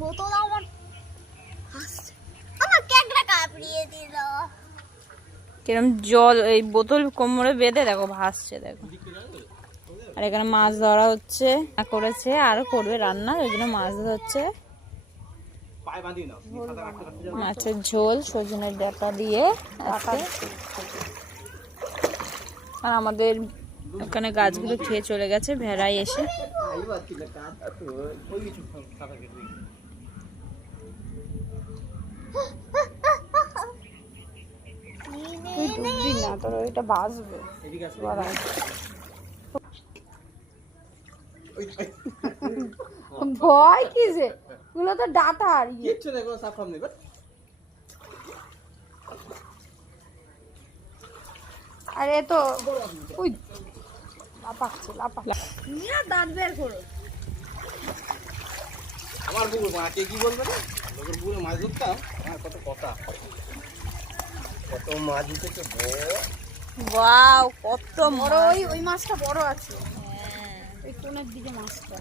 বোতল আমার আমার ক্যাকড়া কামড়িয়ে দিল। কিরম জল এই বোতল কোমরে বেঁধে দেখো ভাসছে দেখো। আর এখানে মাছ ধরা হচ্ছে, করেছে আরো করবে রান্না, ওই জন্য মাছ ধরছে। মাছের ঝোল সজনের ডাঁটা দিয়ে আজকে। আর আমাদের ওখানে গাছগুলো খেয়ে চলে গেছে ভেড়াই এসে। তুই ডুববি না, তোর ওইটা বাঁচবে। ভয় কিসে, গুলো তো ডাটা আর আরে তো ওই লাপাচ্ছে দাঁত বের করো। আমার বুবু মাকে কি বলবে না, লোকের বুবু মাছ ধরতাম, আমার কত কথা, কত মাছ উঠেছে। ওয়াও কত বড়, ওই মাছটা বড় আছে। হ্যাঁ ওই কোণের দিকে মাছটা।